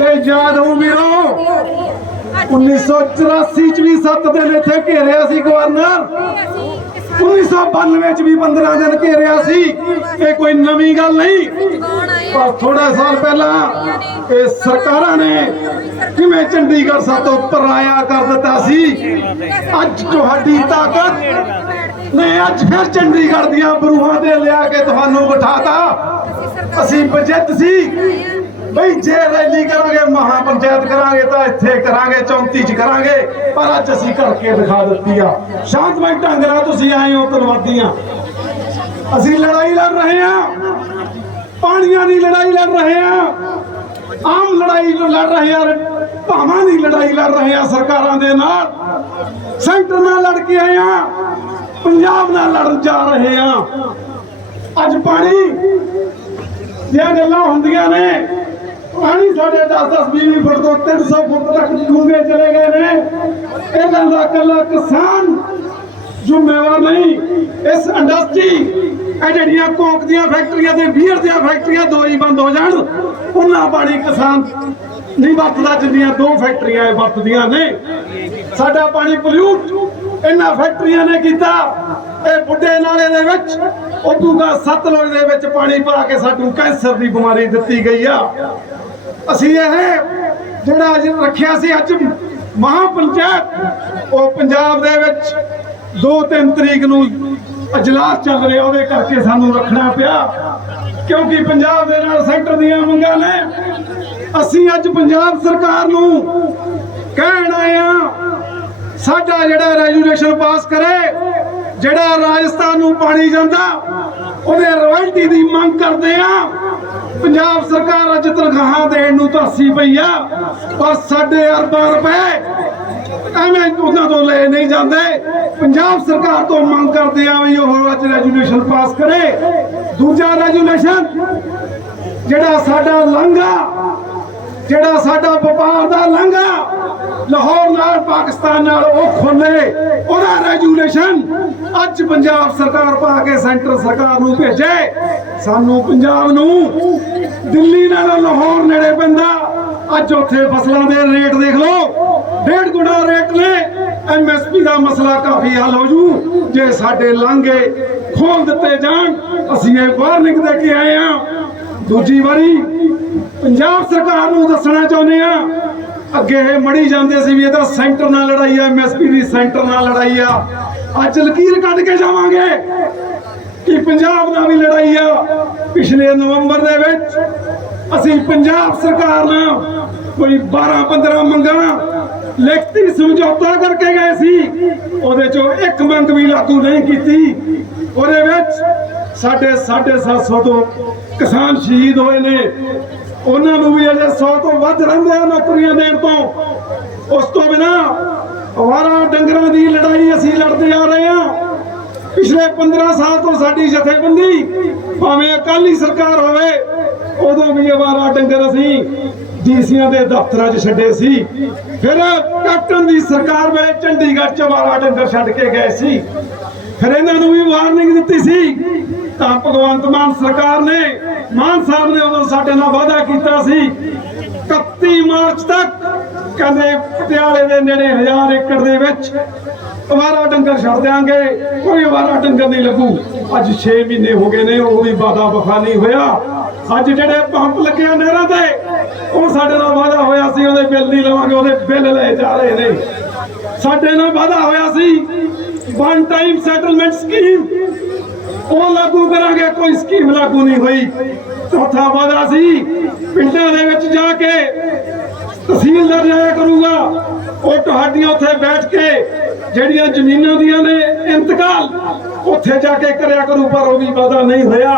ਇਹ ਯਾਦ ਹੋ ਵੀਰੋ। 1984 ਚ ਵੀ 7 ਦਿਨ ਇੱਥੇ ਘੇਰਿਆ ਸੀ ਗਵਰਨਰ। 1992 ਚ ਵੀ 15 ਦਿਨ ਘੇਰਿਆ ਸੀ। ਇਹ ਕੋਈ ਨਵੀਂ ਗੱਲ ਨਹੀਂ। ਪਰ ਥੋੜਾ ਸਾਲ ਪਹਿਲਾਂ ਇਹ ਸਰਕਾਰਾਂ ਨੇ ਕਿਵੇਂ ਚੰਡੀਗੜ੍ਹ ਸਾਤੋਂ ਪਰਾਇਆ ਕਰ ਦਿੱਤਾ ਸੀ। ਅੱਜ ਤੁਹਾਡੀ ਤਾਕਤ ਨੇ ਅੱਜ ਫਿਰ ਚੰਡੀਗੜ੍ਹ ਦੀਆਂ ਬਰੂਹਾਂ ਤੇ ਲਿਆ ਕੇ ਤੁਹਾਨੂੰ ਬਿਠਾਤਾ। ਅਸੀਂ ਬਜਿੱਤ ਸੀ। ਬਈ ਜੇ ਰੈਲੀ ਕਰਾਂਗੇ ਮਹਾ ਪੰਚਾਇਤ ਕਰਾਂਗੇ ਤਾਂ ਇੱਥੇ ਕਰਾਂਗੇ 34 ਚ ਕਰਾਂਗੇ। ਪਰ ਅੱਜ ਅਸੀਂ ਕਰਕੇ ਦਿਖਾ ਦਿੱਤੀ ਆ। ਸ਼ਾਂਤਮਈ ਢੰਗ ਨਾਲ ਤੁਸੀਂ ਆਏ ਹੋ ਧੰਨਵਾਦੀਆਂ ਅਸੀਂ ਲੜਾਈ ਲੜ ਰਹੇ ਹਾਂ ਪਾਣੀਆਂ ਦੀ ਲੜਾਈ ਲੜ ਰਹੇ ਹਾਂ ਆਮ ਲੜਾਈ ਲੜ ਰਹੇ ਹਾਂ ਭਾਵਾਂ ਦੀ ਲੜਾਈ ਲੜ ਰਹੇ ਹਾਂ ਸਰਕਾਰਾਂ ਦੇ ਨਾਲ। ਸੈਂਟਰ ਨਾਲ ਲੜ ਕੇ ਆਏ ਹਾਂ ਪੰਜਾਬ ਨਾਲ ਲੜਨ ਜਾ ਰਹੇ ਹਾਂ ਅੱਜ ਪਾਣੀ ਦੀਆਂ ਗੱਲਾਂ ਹੁੰਦੀਆਂ ਨੇ। ਪਾਣੀ ਸਾਡੇ 10-10 20 ਫੁੱਟ ਤੋਂ 300 ਫੁੱਟ ਤੱਕ ਡੂੰਘੇ ਚਲੇ ਗਏ ਨੇ। ਇਹਨਾਂ ਦਾ ਕੱਲਾ ਕਿਸਾਨ ਜ਼ਿੰਮੇਵਾਰ ਨਹੀਂ। ਇਸ ਇੰਡਸਟਰੀ ਇਹ ਜਿਹੜੀਆਂ ਕੋਕ ਦੀਆਂ ਫੈਕਟਰੀਆਂ ਤੇ ਬੀਅਰ ਦੀਆਂ ਫੈਕਟਰੀਆਂ ਦੋ ਹੀ ਬੰਦ ਹੋ ਜਾਣ, ਉਹਨਾਂ ਪਾਣੀ ਕਿਸਾਨ ਨਹੀਂ ਵਰਤਦਾ ਜਿੰਨੀਆਂ ਦੋ ਫੈਕਟਰੀਆਂ ਇਹ ਵਰਤਦੀਆਂ ਨੇ। ਸਾਡਾ ਪਾਣੀ ਪੋਲਿਊਟ ਇਹਨਾਂ ਫੈਕਟਰੀਆਂ ਨੇ ਕੀਤਾ, ਇਹ ਬੁੱਢੇ ਨਾਲੇ ਦੇ ਵਿੱਚ ਉਦੋਂ ਸਤਲੁਜ ਦੇ ਵਿੱਚ ਪਾਣੀ ਪਾ ਕੇ ਸਾਨੂੰ ਕੈਂਸਰ ਦੀ ਬਿਮਾਰੀ ਦਿੱਤੀ ਗਈ ਆ। ਅਸੀਂ ਇਹ ਜਿਹੜਾ ਅੱਜ ਰੱਖਿਆ ਸੀ ਅੱਜ ਮਹਾ ਉਹ ਪੰਜਾਬ ਦੇ ਵਿੱਚ 2-3 ਤਰੀਕ ਨੂੰ ਅਜਲਾਸ ਚੱਲ ਰਿਹਾ, ਉਹਦੇ ਕਰਕੇ ਸਾਨੂੰ ਰੱਖਣਾ ਪਿਆ। ਕਿਉਂਕਿ ਪੰਜਾਬ ਦੇ ਨਾਲ ਸੈਕਟਰ ਦੀਆਂ ਮੰਗਾਂ ਨੇ। ਅਸੀਂ ਅੱਜ ਪੰਜਾਬ ਸਰਕਾਰ ਨੂੰ ਕਹਿਣ ਆਏ ਆ ਸਾਡਾ ਜਿਹੜਾ ਰੈਜੂਲੇਸ਼ਨ ਪਾਸ ਕਰੇ, ਜਿਹੜਾ ਰਾਜਸਥਾਨ ਨੂੰ ਪਾਣੀ ਜਾਂਦਾ, ਉਹਦੇ ਰਾਇਲਟੀ ਦੀ ਮੰਗ ਕਰਦੇ ਆ। ਪੰਜਾਬ ਸਰਕਾਰ ਅੱਜ ਤਨਖਾਹਾਂ ਦੇਣ ਨੂੰ ਤਰਸੀ ਪਈ ਆ, ਪਰ ਸਾਡੇ ਅਰਬਾਂ ਰੁਪਏ ਐਵੇਂ ਉਹਨਾਂ ਤੋਂ ਲੈ ਨਹੀਂ ਜਾਂਦੇ। ਪੰਜਾਬ ਸਰਕਾਰ ਤੋਂ ਮੰਗ ਕਰਦੇ ਆ ਵੀ ਉਹ ਅੱਜ ਰੈਜੂਲੇਸ਼ਨ ਪਾਸ ਕਰੇ। ਦੂਜਾ ਰੈਜੂਲੇਸ਼ਨ, ਜਿਹੜਾ ਸਾਡਾ ਲੰਘਾ ਜਿਹੜਾ ਸਾਡਾ ਵਪਾਰ ਦਾ ਲੰਘਾ ਲਾਹੌਰ ਨਾਲ, ਪਾਕਿਸਤਾਨ ਨਾਲ ਉਹ ਖੋਲੇ ਉਹਦਾ ਰੈਜੂਲੇਸ਼ਨ ਅੱਜ ਪੰਜਾਬ ਸਰਕਾਰ ਪਾ ਕੇ ਸੈਂਟਰ ਸਰਕਾਰ ਨੂੰ ਭੇਜੇ। ਸਾਨੂੰ ਪੰਜਾਬ ਨੂੰ ਦਿੱਲੀ ਨਾਲ ਲਾਹੌਰ ਨੇੜੇ ਪੈਂਦਾ। ਅੱਜ ਉੱਥੇ ਫਸਲਾਂ ਦੇ ਰੇਟ ਦੇਖ ਲਓ। ਡੇਢ ਗੁਣਾ ਰੇਟ ਨੇ। ਐਮਐਸਪੀ ਦਾ ਮਸਲਾ ਕਾਫੀ ਹੱਲ ਹੋ ਜੂ। ਜੇ ਸਾਡੇ ਲਾਂਘੇ ਖੋਲ ਦਿੱਤੇ ਜਾਣ, ਅਸੀਂ ਇਹ ਵਾਰਨਿੰਗ ਦੇ ਕੇ ਆਏ ਆ ਦੂਜੀ ਵਾਰੀ ਪੰਜਾਬ ਸਰਕਾਰ ਨੂੰ ਦੱਸਣਾ ਚਾਹੁੰਦੇ ਆ, ਅੱਗੇ ਇਹ ਮੜੀ ਜਾਂਦੇ ਸੀ ਵੀ ਇਹ ਤਾਂ ਸੈਂਟਰ ਨਾਲ ਲੜਾਈ ਆ ਐਮਐਸਪੀ ਦੀ ਸੈਂਟਰ ਨਾਲ ਲੜਾਈ ਆ। ਅੱਜ ਲਕੀਰ ਕੱਢ ਕੇ ਜਾਵਾਂਗੇ ਕਿ ਪੰਜਾਬ ਨਾਲ ਵੀ ਲੜਾਈ ਆ। ਪਿਛਲੇ ਨਵੰਬਰ ਦੇ ਵਿੱਚ ਅਸੀਂ ਪੰਜਾਬ ਸਰਕਾਰ ਨਾਲ ਕੋਈ 12 15 ਮੰਗਾਂ ਲਿਖਤੀ ਸਮਝੌਤਾ ਕਰਕੇ ਗਏ ਸੀ। ਉਹਦੇ ਚੋਂ ਇੱਕ ਮੰਗ ਵੀ ਲਾਗੂ ਨਹੀਂ ਕੀਤੀ। ਉਹਦੇ ਵਿੱਚ ਸਾਡੇ 750 ਤੋਂ ਕਿਸਾਨ ਸ਼ਹੀਦ ਹੋਏ ਨੇ। ਉਹਨਾਂ ਨੂੰ ਵੀ ਅਜੇ 100 ਤੋਂ ਵੱਧ ਰਹਿੰਦੇ ਆ ਨੌਕਰੀਆਂ ਦੇਣ ਤੋਂ। ਉਸ ਤੋਂ ਬਿਨਾ ਅਵਾਰਾ ਡੰਗਰਾਂ ਦੀ ਲੜਾਈ ਅਸੀਂ ਲੜਦੇ ਆ ਰਹੇ ਹਾਂ। ਪਿਛਲੇ 15 ਸਾਲ ਤੋਂ ਸਾਡੀ ਜਥੇਬੰਦੀ ਭਾਵੇਂ ਅਕਾਲੀ ਸਰਕਾਰ ਹੋਵੇ, ਉਦੋਂ ਵੀ ਅਵਾਰਾ ਡੰਗਰ ਅਸੀਂ ਡੀਸੀਆਂ ਦੇ ਦਫ਼ਤਰਾਂ 'ਚ ਛੱਡੇ ਸੀ। ਫਿਰ ਕੈਪਟਨ ਦੀ ਸਰਕਾਰ ਵੇਲੇ ਚੰਡੀਗੜ੍ਹ 'ਚ ਅਵਾਰਾ ਡੰਗਰ ਛੱਡ ਕੇ ਗਏ ਸੀ। ਫਿਰ ਇਹਨਾਂ ਨੂੰ ਵੀ ਵਾਰਨਿੰਗ ਦਿੱਤੀ ਸੀ। ਤਾਂ ਭਗਵੰਤ ਮਾਨ ਸਰਕਾਰ ਨੇ ਮਾਨ ਸਾਹਿਬ ਨੇ ਉਦੋਂ ਸਾਡੇ ਨਾਲ ਵਾਅਦਾ ਕੀਤਾ ਸੀ 31 ਮਾਰਚ ਤੱਕ ਕਹਿੰਦੇ ਪਟਿਆਲੇ ਦੇ ਨੇੜੇ ਹਜ਼ਾਰ ਏਕੜ ਦੇ ਵਿੱਚ ਅਵਾਰਾ ਡੰਗਰ ਛੱਡ ਦਿਆਂਗੇ, ਕੋਈ ਅਵਾਰਾ ਡੰਗਰ ਨਹੀਂ ਲੱਗੂ। ਅੱਜ 6 ਮਹੀਨੇ ਹੋ ਗਏ ਨੇ, ਉਹ ਵੀ ਵਾਦਾ ਵਫਾ ਨਹੀਂ ਹੋਇਆ। ਅੱਜ ਜਿਹੜੇ ਪੰਪ ਲੱਗਿਆ ਨਹਿਰਾਂ ਤੇ, ਉਹ ਸਾਡੇ ਨਾਲ ਵਾਦਾ ਹੋਇਆ ਸੀ, ਉਹਦੇ ਬਿੱਲ ਨਹੀਂ ਲਵਾਂਗੇ, ਉਹਦੇ ਬਿੱਲ ਲਏ ਜਾ ਰਹੇ ਨੇ। ਸਾਡੇ ਨਾਲ ਵਾਦਾ ਹੋਇਆ ਸੀ ਵਨ ਟਾਈਮ ਸੈਟਲਮੈਂਟ ਸਕੀਮ ਉਹ ਲਾਗੂ ਕਰਾਂਗੇ, ਕੋਈ ਸਕੀਮ ਲਾਗੂ ਨਹੀਂ ਹੋਈ। ਚੌਥਾ ਵਾਦਾ ਸੀ, ਪਿੰਡਾਂ ਦੇ ਵਿੱਚ ਜਾ ਕੇ ਤਹਿਸੀਲਦਾਰ ਜਾਇਆ ਕਰੂਗਾ। ਉਹ ਤੁਹਾਡੀਆਂ ਉੱਥੇ ਬੈਠ ਕੇ ਜਿਹੜੀਆਂ ਜ਼ਮੀਨਾਂ ਦੀਆਂ ਨੇ, ਇੰਤਕਾਲ, ਉੱਥੇ ਜਾ ਕੇ ਕਰਿਆ ਕਰੂ, ਪਰ ਉਹ ਵੀ ਵਾਦਾ ਨਹੀਂ ਹੋਇਆ।